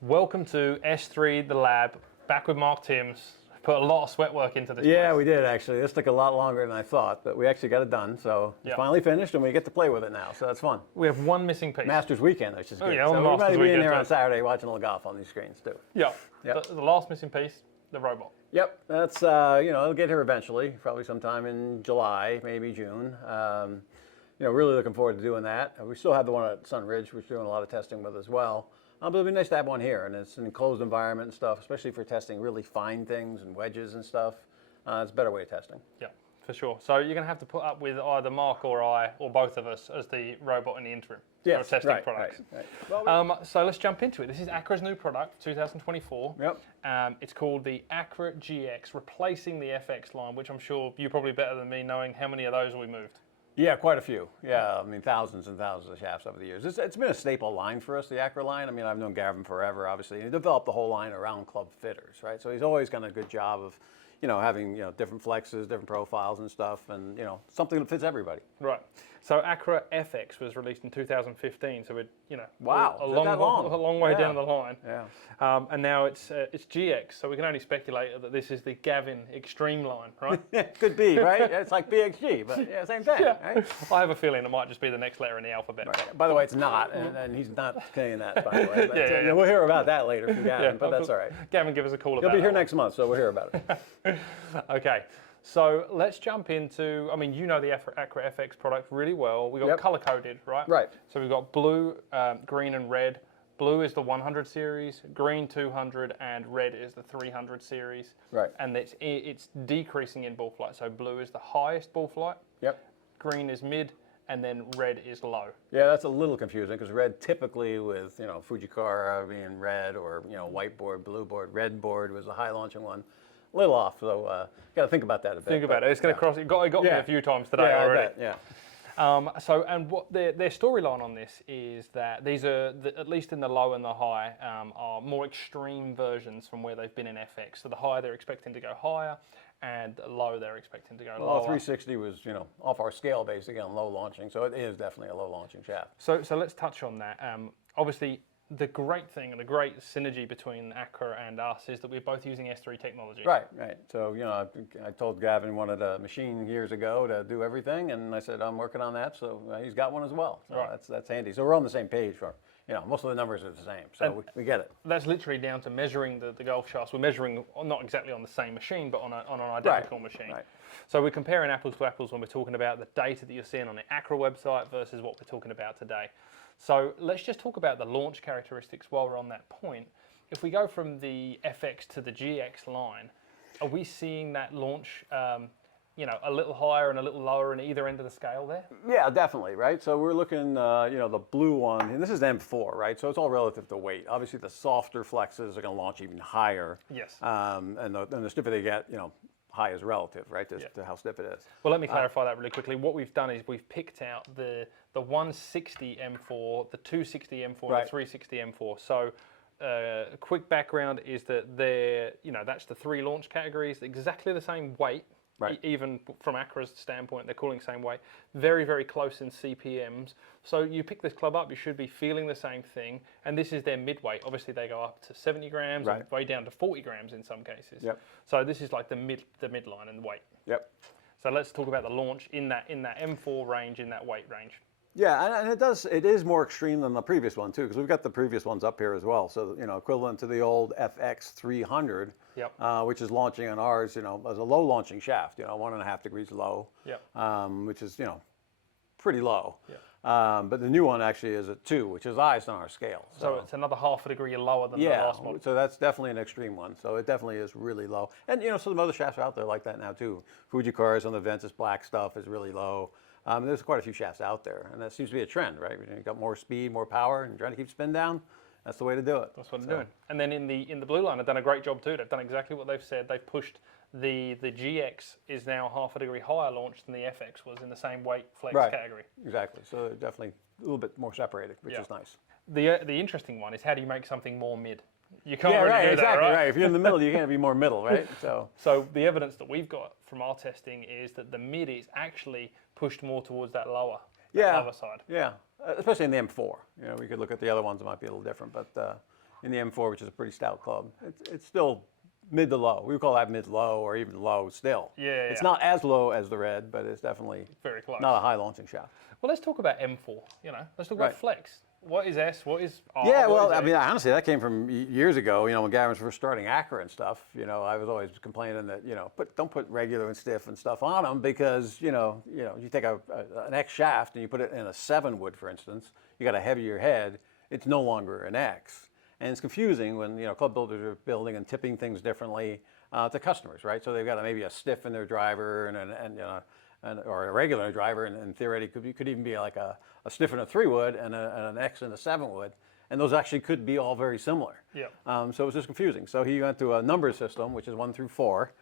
Welcome to S3, the lab, back with Mark Timms. Put a lot of sweat work into this Yeah, place. we did actually. This took a lot longer than I thought, but we actually got it done. So it's finally finished, and we get to play with it now. So that's fun. We have one missing piece. Masters weekend, which is good. yeah, so on we Masters might be in weekend here on too. Saturday watching a little golf on these screens too. Yeah. Yep. The last missing piece, the robot. Yep, that's it'll get here eventually, probably sometime in July, maybe June. Really looking forward to doing that. We still have the one at Sunridge, which we're doing a lot of testing with as well. But it'd be nice to have one here, and it's an enclosed environment and stuff, especially for testing really fine things and wedges and stuff. It's a better way of testing. Yeah, for sure. So you're going to have to put up with either Mark or I, or both of us, as the robot in the interim for testing products. Right. Well, so let's jump into it. This is Accra's new product, 2024. Yep. It's called the Accra GX, replacing the FX line, which I'm sure you're probably better than me knowing how many of those we moved. Yeah, quite a few. Yeah, I mean, thousands and thousands of shafts over the years. It's been a staple line for us, the Accra line. I mean, I've known Gavin forever, obviously. He developed the whole line around club fitters, right? So he's always done a good job of, having, different flexes, different profiles and stuff, and, something that fits everybody. Right. So Accra FX was released in 2015, so it, Wow, a long way down the line. Yeah. And now it's GX, so we can only speculate that this is the Gavin Extreme line, right? Could be, right? It's like BXG, but yeah, same thing, right? I have a feeling it might just be the next letter in the alphabet. Right. By the way, it's not, and he's not saying that, by the way. But, Yeah. We'll hear about that later from Gavin, but that's all right. Gavin, give us a call about it. He'll be here next month, so we'll hear about it. Okay. So let's jump into, the Accra FX product really well. We got color coded, right? Right. So we've got blue, green and red. Blue is the 100 series, green 200, and red is the 300 series. Right. And it's decreasing in ball flight. So blue is the highest ball flight. Yep. Green is mid, and then red is low. Yeah, that's a little confusing because red typically with, Fujikara being red or, white board, blue board, red board was the high launching one. A little off, so got to think about that a bit. Think about it. It's going to cross. It got me a few times today already. Yeah. And what their storyline on this is that these are, at least in the low and the high, are more extreme versions from where they've been in FX. So the high they're expecting to go higher, and the low they're expecting to go lower. 360 was, off our scale basically on low launching, so it is definitely a low launching shaft. So let's touch on that. Obviously, the great thing and the great synergy between Accra and us is that we're both using S3 technology. Right. So, I told Gavin wanted a machine years ago to do everything, and I said, I'm working on that, so he's got one as well. So that's handy. So we're on the same page for, most of the numbers are the same, so we get it. That's literally down to measuring the golf shafts. We're measuring not exactly on the same machine, but on an identical machine. Right. So we're comparing apples to apples when we're talking about the data that you're seeing on the Accra website versus what we're talking about today. So let's just talk about the launch characteristics while we're on that point. If we go from the FX to the GX line, are we seeing that launch, a little higher and a little lower in either end of the scale there? Yeah, definitely, right? So we're looking, the blue one, and this is M4, right? So it's all relative to weight. Obviously, the softer flexes are going to launch even higher. Yes. And the stiffer they get, high is relative, right, to how stiff it is. Well, let me clarify that really quickly. What we've done is we've picked out the 160 M4, the 260 M4, and the 360 M4. So quick background is that that's the three launch categories, exactly the same weight. Right. Even from Accra's standpoint, they're calling the same weight. Very, very close in CPMs. So you pick this club up, you should be feeling the same thing. And this is their midweight. Obviously, they go up to 70 grams, and way down to 40 grams in some cases. Yep. So this is like the midline and weight. Yep. So let's talk about the launch in that M4 range, in that weight range. Yeah, and it is more extreme than the previous one too, because we've got the previous ones up here as well. So equivalent to the old FX 300, which is launching on ours, as a low launching shaft, 1.5 degrees low, which is pretty low. But the new one actually is at 2, which is highest on our scale. So it's another 0.5 degree lower than the last model. So that's definitely an extreme one. So it definitely is really low. And some other shafts are out there like that now too. Fujikara's on the Ventus black stuff is really low. There's quite a few shafts out there, and that seems to be a trend, right? You've got more speed, more power, and trying to keep spin down. That's the way to do it. That's what they're doing. And then in the blue line, they've done a great job too. They've done exactly what they've said. They've pushed the GX is now 0.5 degree higher launched than the FX was in the same weight flex category. Exactly. So they're definitely a little bit more separated, which is nice. The interesting one is, how do you make something more mid? You can't really do exactly, that, right? If you're in the middle, you can't be more middle, right? So the evidence that we've got from our testing is that the mid is actually pushed more towards that lower side. Yeah, especially in the M4. We could look at the other ones; it might be a little different, but in the M4, which is a pretty stout club. It's still mid to low. We would call that mid-low or even low still. Yeah, It's not as low as the Red, but it's definitely very close. not a high launching shaft. Well, let's talk about M4. Let's talk about flex. What is S? What is R? Yeah, well, I mean, honestly, that came from years ago. When Gavin was first starting Accra and stuff. I was always complaining that don't put regular and stiff and stuff on them because you take an X shaft and you put it in a 7 wood, for instance. You got a heavier head. It's no longer an X, and it's confusing when club builders are building and tipping things differently to customers, right? So they've got maybe a stiff in their driver or a regular driver, and theoretically could even be like a stiff in a 3 wood and an X in a 7 wood, and those actually could be all very similar. Yeah. So it was just confusing. So he went to a number system, which is 1 through 4,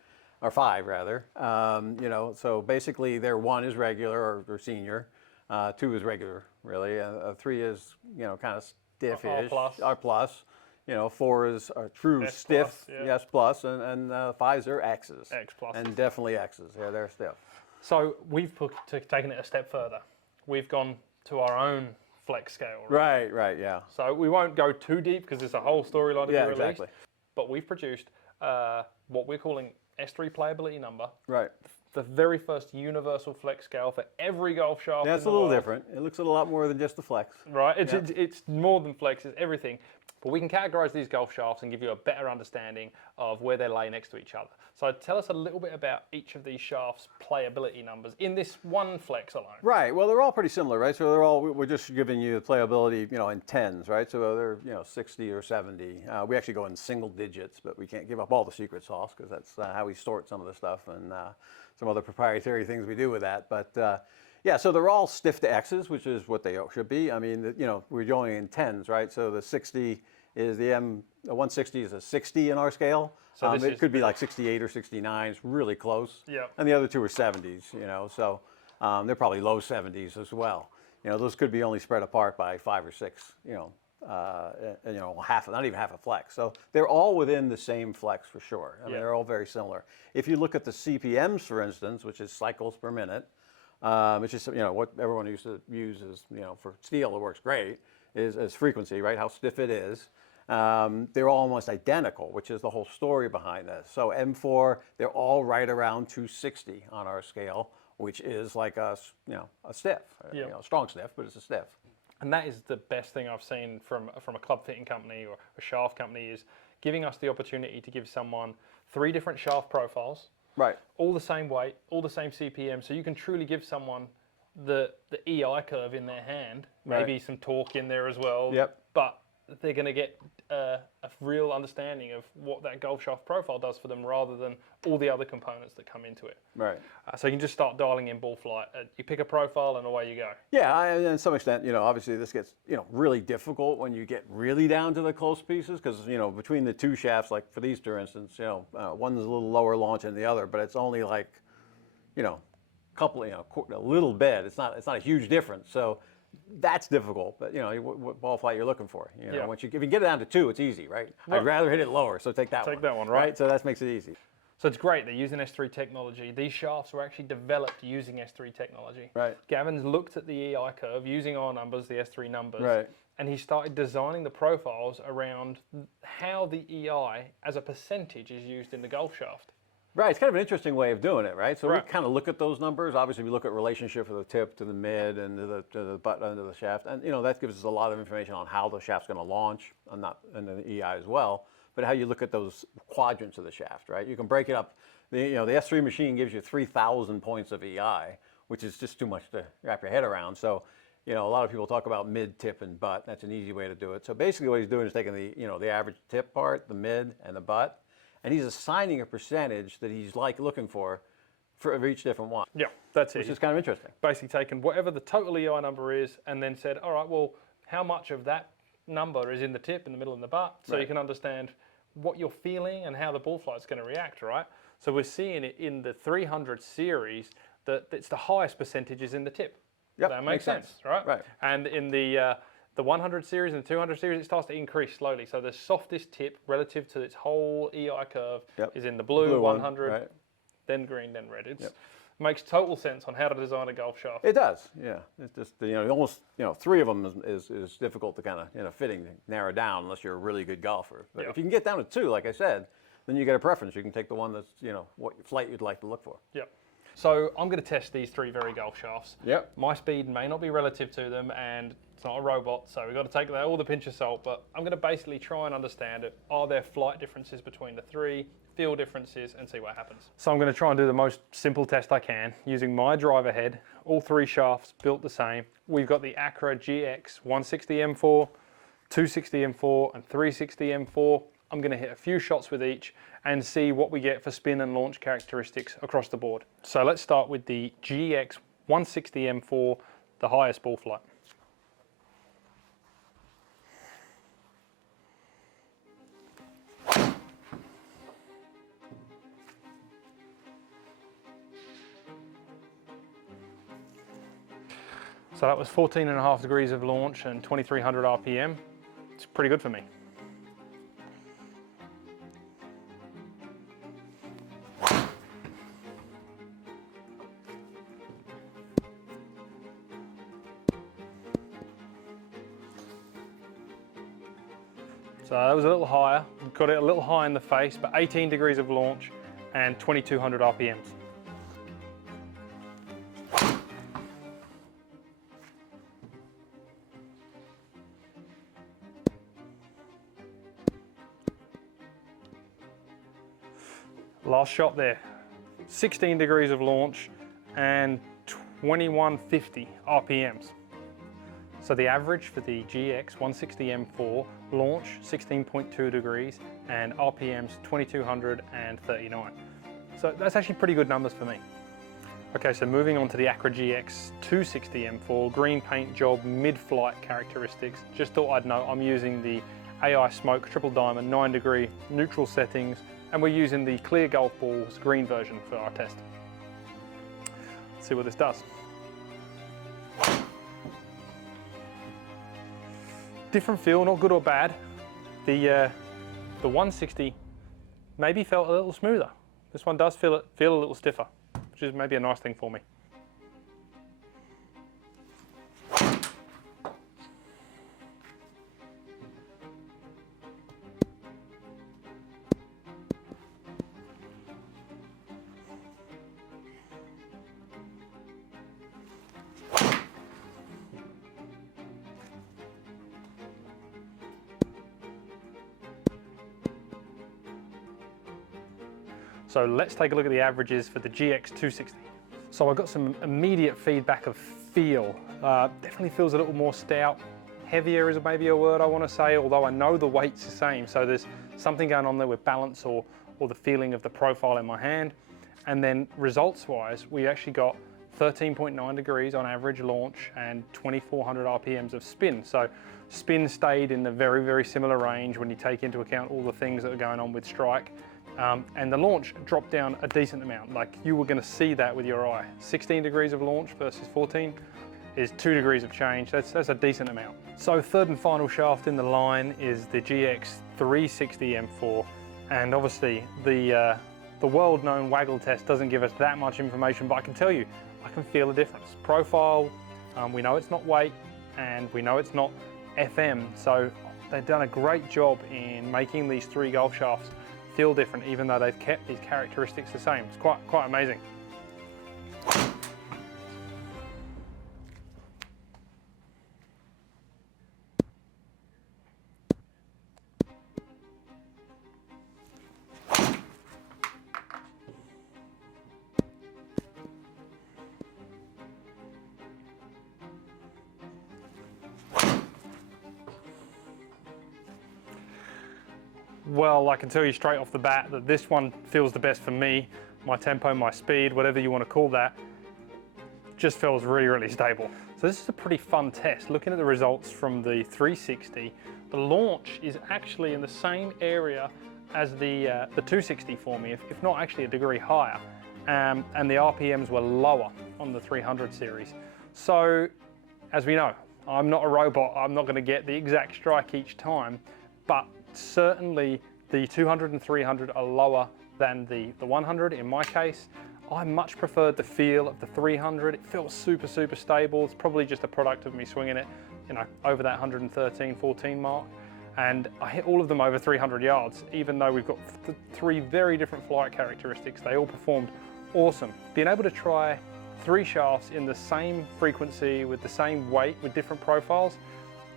or 5 rather. So basically, their 1 is regular or senior, 2 is regular really, 3 is kind of stiffish, R plus. 4 is a true S stiff, plus, S plus, and 5s are X's. X plus. And definitely X's. Yeah, they're stiff. So we've taken it a step further. We've gone to our own flex scale. Right, yeah. So we won't go too deep because there's a whole storyline to be released. Exactly. But we've produced what we're calling S3 playability number. Right. The very first universal flex scale for every golf shaft. Yeah, it's a little different. It looks a lot more than just the flex. Right. It's more than flex. It's everything. But we can categorize these golf shafts and give you a better understanding of where they lay next to each other. So tell us a little bit about each of these shafts' playability numbers in this one flex alone. Right. Well, they're all pretty similar, right? So we're just giving you the playability, in tens, right? So they're 60 or 70. We actually go in single digits, but we can't give up all the secret sauce because that's how we sort some of the stuff and some other proprietary things we do with that. But yeah, so they're all stiff to X's, which is what they should be. I mean, we're going in tens, right? So the 60 is the 160 is a 60 in our scale. So it could be like 68 or 69. It's really close. Yeah. And the other 2 are 70s, so they're probably low 70s as well. Those could be only spread apart by 5 or 6, not even half a flex. So they're all within the same flex for sure. I mean, they're all very similar. If you look at the CPMs, for instance, which is cycles per minute, which is what everyone used to use is for steel, it works great, is frequency, right? How stiff it is. They're all almost identical, which is the whole story behind this. So M4, they're all right around 260 on our scale, which is like a stiff, a strong stiff, but it's a stiff. And that is the best thing I've seen from a club fitting company or a shaft company is giving us the opportunity to give someone 3 different shaft profiles. Right. All the same weight, all the same CPM, so you can truly give someone the EI curve in their hand, maybe some torque in there as well. Yep. But they're going to get a real understanding of what that golf shaft profile does for them rather than all the other components that come into it. Right. So you can just start dialing in ball flight. You pick a profile and away you go. Yeah, and to some extent, obviously this gets, really difficult when you get really down to the close pieces because, between the 2 shafts, like for these, for instance, one's a little lower launch than the other, but it's only like, couple, a little bit. It's not a huge difference. So that's difficult, but what ball flight you're looking for. If you get it down to 2, it's easy, right? I'd rather hit it lower, so take that one. Take that one, right? So that makes it easy. So it's great. They're using S3 technology. These shafts were actually developed using S3 technology. Right. Gavin's looked at the EI curve using our numbers, the S3 numbers, right, and he started designing the profiles around how the EI as a percentage is used in the golf shaft. Right, it's kind of an interesting way of doing it, right? So we kind of look at those numbers. Obviously, we look at relationship of the tip to the mid and to the butt end of the shaft, and that gives us a lot of information on how the shaft's going to launch, and the EI as well. But how you look at those quadrants of the shaft, right? You can break it up. The S3 machine gives you 3,000 points of EI, which is just too much to wrap your head around. So, a lot of people talk about mid, tip, and butt. That's an easy way to do it. So basically, what he's doing is taking the average tip part, the mid, and the butt. And he's assigning a percentage that he's looking for each different one. Yeah, that's it. Which is kind of interesting. Basically taken whatever the total EI number is and then said, all right, well, how much of that number is in the tip, in the middle, and the butt? So you can understand what you're feeling and how the ball flight's going to react, right? So we're seeing it in the 300 series that it's the highest percentages in the tip. Yep, that makes sense, right? Right. And in the 100 series and the 200 series, it starts to increase slowly. So the softest tip relative to its whole EI curve is in the blue 100, then green, then red. makes total sense on how to design a golf shaft. It does, yeah. It's just, almost, 3 of them is difficult to kind of, fitting, narrow down unless you're a really good golfer. But if you can get down to 2, like I said, then you get a preference. You can take the one that's, what flight you'd like to look for. Yep. So I'm going to test these 3 Very golf shafts. Yep. My speed may not be relative to them, and it's not a robot, so we've got to take that all the pinch of salt, but I'm going to basically try and understand it. Are there flight differences between the 3? Feel differences, and see what happens. So I'm going to try and do the most simple test I can using my driver head. All 3 shafts built the same. We've got the Accra GX 160 M4, 260 M4, and 360 M4. I'm going to hit a few shots with each and see what we get for spin and launch characteristics across the board. So let's start with the GX 160 M4, the highest ball flight. So that was 14.5 degrees of launch and 2300 RPM. It's pretty good for me. So that was a little higher, got it a little high in the face, but 18 degrees of launch and 2200 RPMs. Last shot there, 16 degrees of launch and 2150 RPMs. So the average for the GX 160 M4 launch 16.2 degrees and RPMs 2239. So that's actually pretty good numbers for me. Okay, so moving on to the Accra GX 260 M4 green paint job mid-flight characteristics. Just thought I'd note I'm using the AI Smoke Triple Diamond 9 degree neutral settings, and we're using the Clear Golf Balls green version for our test. Let's see what this does. Different feel, not good or bad. The 160 maybe felt a little smoother. This one does feel a little stiffer, which is maybe a nice thing for me. So let's take a look at the averages for the GX 260. So I got some immediate feedback of feel. Definitely feels a little more stout. Heavier is maybe a word I want to say, although I know the weight's the same. So there's something going on there with balance or the feeling of the profile in my hand. And then results-wise, we actually got 13.9 degrees on average launch and 2400 RPMs of spin. So spin stayed in the very, very similar range when you take into account all the things that are going on with strike. And the launch dropped down a decent amount. Like you were going to see that with your eye. 16 degrees of launch versus 14 is 2 degrees of change. That's a decent amount. So third and final shaft in the line is the GX 360 M4. And obviously the world-known waggle test doesn't give us that much information, but I can tell you, I can feel a difference. Profile, we know it's not weight, and we know it's not FM. So they've done a great job in making these 3 golf shafts feel different, even though they've kept these characteristics the same. It's quite amazing. Well, I can tell you straight off the bat that this one feels the best for me. My tempo, my speed, whatever you want to call that, just feels really, really stable. So this is a pretty fun test. Looking at the results from the 360, the launch is actually in the same area as the 260 for me, if not actually a degree higher. And the RPMs were lower on the 300 series. So, as we know, I'm not a robot. I'm not going to get the exact strike each time, but certainly the 200 and 300 are lower than the 100 in my case. I much preferred the feel of the 300. It felt super, super stable. It's probably just a product of me swinging it, over that 113, 14 mark. And I hit all of them over 300 yards, even though we've got three very different flight characteristics. They all performed awesome. Being able to try 3 shafts in the same frequency, with the same weight, with different profiles,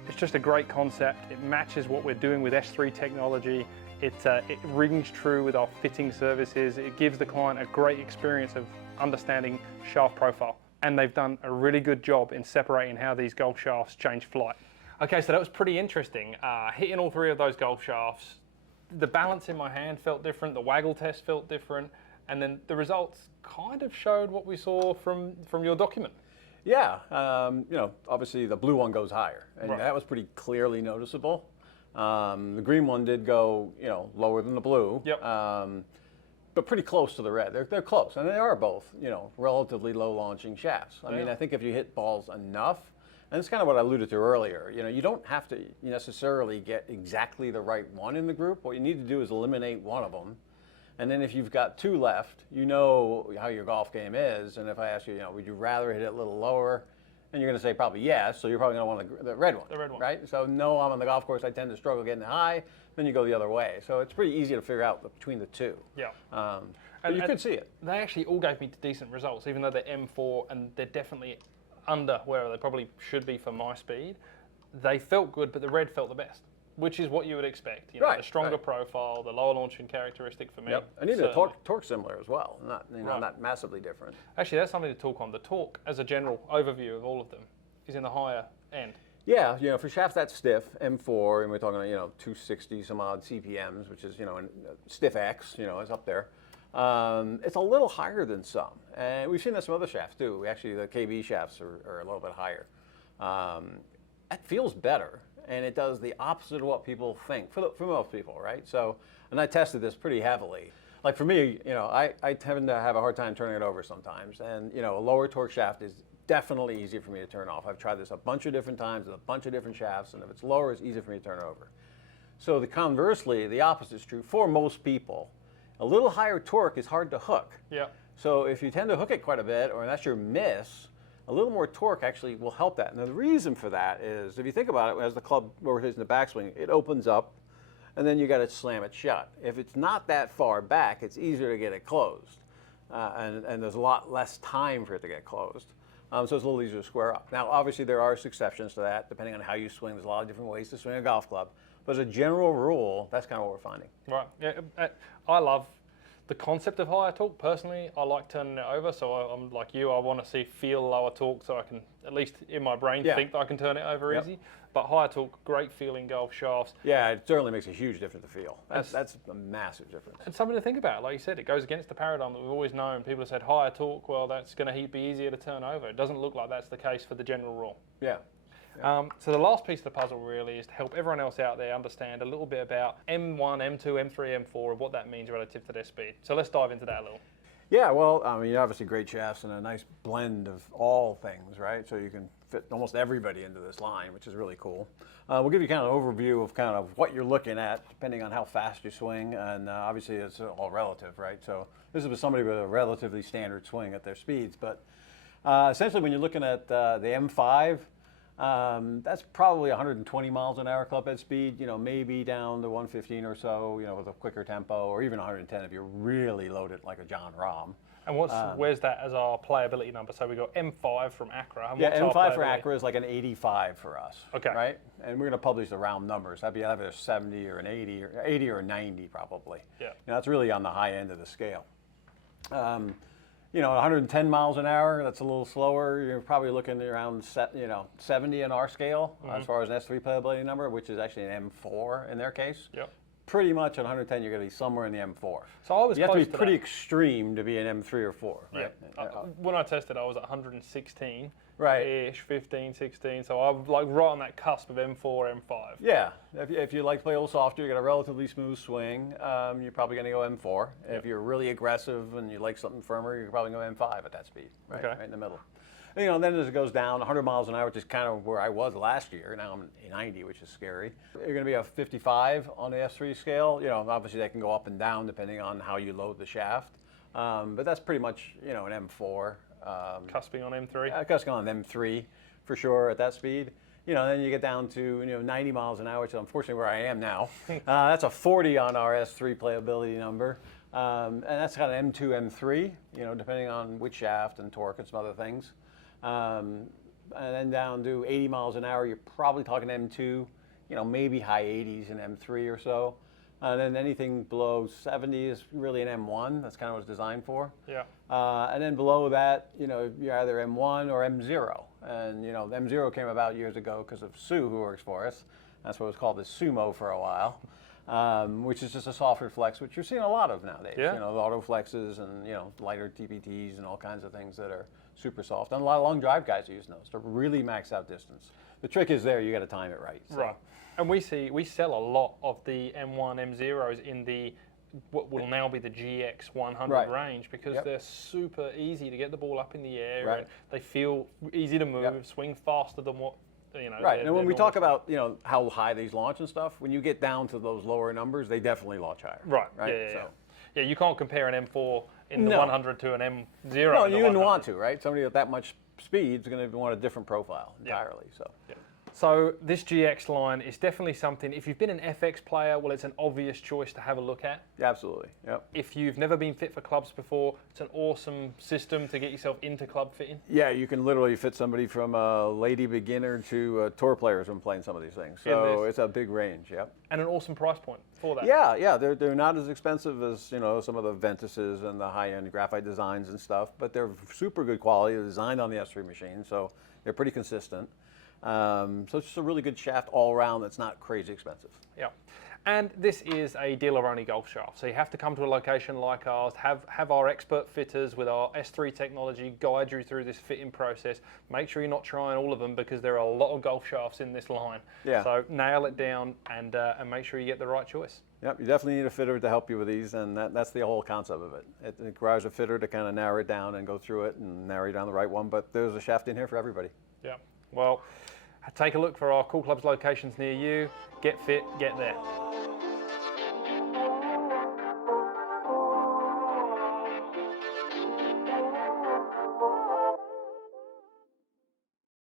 it's just a great concept. It matches what we're doing with S3 technology. It rings true with our fitting services. It gives the client a great experience of understanding shaft profile. And they've done a really good job in separating how these golf shafts change flight. Okay, so that was pretty interesting. Hitting all 3 of those golf shafts, the balance in my hand felt different, the waggle test felt different, and then the results kind of showed what we saw from your document. Yeah, obviously the blue one goes higher, and Right. that was pretty clearly noticeable. The green one did go, lower than the blue, Yep. but pretty close to the red. They're close, and they are both, relatively low launching shafts. I mean, Yeah. I think if you hit balls enough, and it's kind of what I alluded to earlier, you don't have to necessarily get exactly the right one in the group. What you need to do is eliminate one of them. And then if you've got 2 left, you know how your golf game is. And if I ask you, would you rather hit it a little lower? And you're going to say probably yes, so you're probably going to want the red one. The red one. Right? So no, I'm on the golf course, I tend to struggle getting high. Then you go the other way. So it's pretty easy to figure out between the 2. Yeah. But you could see it. They actually all gave me decent results, even though they're M4 and they're definitely under where they probably should be for my speed. They felt good, but the red felt the best, which is what you would expect. Right, the stronger right. profile, the lower launching characteristic for me. Yep. And even the certainly. torque similar as well, not Right. not massively different. Actually, that's something to talk on. The torque, as a general overview of all of them, is in the higher end. Yeah, for shafts that stiff, M4, and we're talking, 260 some odd CPMs, which is, stiff X, is up there. It's a little higher than some, and we've seen that some other shafts too. Actually, the KB shafts are a little bit higher. That feels better, and it does the opposite of what people think, for most people, right? So, and I tested this pretty heavily. Like for me, I tend to have a hard time turning it over sometimes, and a lower torque shaft is definitely easier for me to turn off. I've tried this a bunch of different times with a bunch of different shafts, and if it's lower, it's easier for me to turn it over. So conversely, the opposite is true for most people. A little higher torque is hard to hook. Yeah. So if you tend to hook it quite a bit, or that's your miss, a little more torque actually will help that. And the reason for that is, if you think about it, as the club rotates in the backswing, it opens up, and then you got to slam it shut. If it's not that far back, it's easier to get it closed, and there's a lot less time for it to get closed. So it's a little easier to square up. Now, obviously, there are exceptions to that, depending on how you swing. There's a lot of different ways to swing a golf club. But as a general rule, that's kind of what we're finding. Right. Yeah. I love the concept of higher torque. Personally, I like turning it over. So I'm like you. I want to feel lower torque, so I can, at least in my brain, think that I can turn it over easy. But higher torque, great feeling golf shafts. Yeah, it certainly makes a huge difference to feel. That's a massive difference. And something to think about. Like you said, it goes against the paradigm that we've always known. People have said higher torque, well, that's going to be easier to turn over. It doesn't look like that's the case for the general rule. Yeah. So the last piece of the puzzle really is to help everyone else out there understand a little bit about M1, M2, M3, M4, and what that means relative to their speed. So let's dive into that a little. Yeah, well, I mean, obviously great shafts and a nice blend of all things, right? So you can fit almost everybody into this line, which is really cool. We'll give you kind of an overview of kind of what you're looking at, depending on how fast you swing, and obviously it's all relative, right? So this is with somebody with a relatively standard swing at their speeds, but essentially when you're looking at the M5, that's probably 120 miles an hour club head speed, maybe down to 115 or so, with a quicker tempo, or even 110 if you really load it like a John Rahm. And where's that as our playability number? So we got M5 from Accra. And Yeah, what's M5 our for playability? Accra is like an 85 for us. Okay. Right? And we're going to publish the round numbers. That'd be either a 70 or an 80, or 80 or a 90 probably. Yeah. That's really on the high end of the scale. 110 miles an hour, that's a little slower. You're probably looking around 70 in our scale as far as an S3 playability number, which is actually an M4 in their case. Yep. Pretty much at 110, you're going to be somewhere in the M4. So I was You have to close be to pretty that. extreme to be an M3 or 4. Right? Yeah. When I tested, I was at 116. Right. Ish, 15, 16. So I'm like right on that cusp of M4, M5. Yeah, if you like to play a little softer, you got a relatively smooth swing, you're probably going to go M4. If you're really aggressive and you like something firmer, you're probably going to go M5 at that speed, right, Okay. right in the middle. And then as it goes down, 100 miles an hour, which is kind of where I was last year. Now I'm at 90, which is scary. You're going to be a 55 on the S3 scale. Obviously that can go up and down depending on how you load the shaft. But that's pretty much, you know, an M4. Cusping on M3. Cusping on M3 for sure at that speed. You know, then you get down to, you know, 90 miles an hour, which is unfortunately where I am now. That's a 40 on our S3 playability number. And that's got an M2, M3, you know, depending on which shaft and torque and some other things. And then down to 80 miles an hour, you're probably talking M2, you know, maybe high 80s in M3 or so. And then anything below 70 is really an M1. That's kind of what it's designed for. Yeah. And then below that, you know, you're either M1 or M0. And, you know, M0 came about years ago because of Sue, who works for us. That's what was called the Sumo for a while, which is just a soft reflex, which you're seeing a lot of nowadays. Yeah. You know, the auto flexes and, you know, lighter TPTs and all kinds of things that are super soft. And a lot of long drive guys are using those to really max out distance. The trick is there, you got to time it right. So. Right. And we sell a lot of the M1, M0s in the what will now be the GX100 range because they're super easy to get the ball up in the air. And they feel easy to move, swing faster than what, you know. Right, and when we talk about, you know, how high these launch and stuff, when you get down to those lower numbers, they definitely launch higher. Right. Yeah, you can't compare an M4 in the 100 to an M0. No, you wouldn't want to, right? Somebody at that much speed is going to want a different profile entirely. So. Yeah. So this GX line is definitely something, if you've been an FX player, well, it's an obvious choice to have a look at. Yeah, absolutely, yep. If you've never been fit for clubs before, it's an awesome system to get yourself into club fitting. Yeah, you can literally fit somebody from a lady beginner to tour players when playing some of these things. So it's a big range, yep. And an awesome price point for that. Yeah, they're not as expensive as, you know, some of the Ventuses and the high-end graphite designs and stuff, but they're super good quality. They're designed on the S3 machine, so they're pretty consistent. So it's just a really good shaft all around that's not crazy expensive. Yeah. And this is a dealer-only golf shaft, so you have to come to a location like ours, have our expert fitters with our S3 technology guide you through this fitting process. Make sure you're not trying all of them because there are a lot of golf shafts in this line. Yeah. So nail it down and make sure you get the right choice. Yep, you definitely need a fitter to help you with these, and that's the whole concept of it. It requires a fitter to kind of narrow it down and go through it and narrow down the right one, but there's a shaft in here for everybody. Yeah. Well, take a look for our Cool Clubs locations near you. Get fit, get there.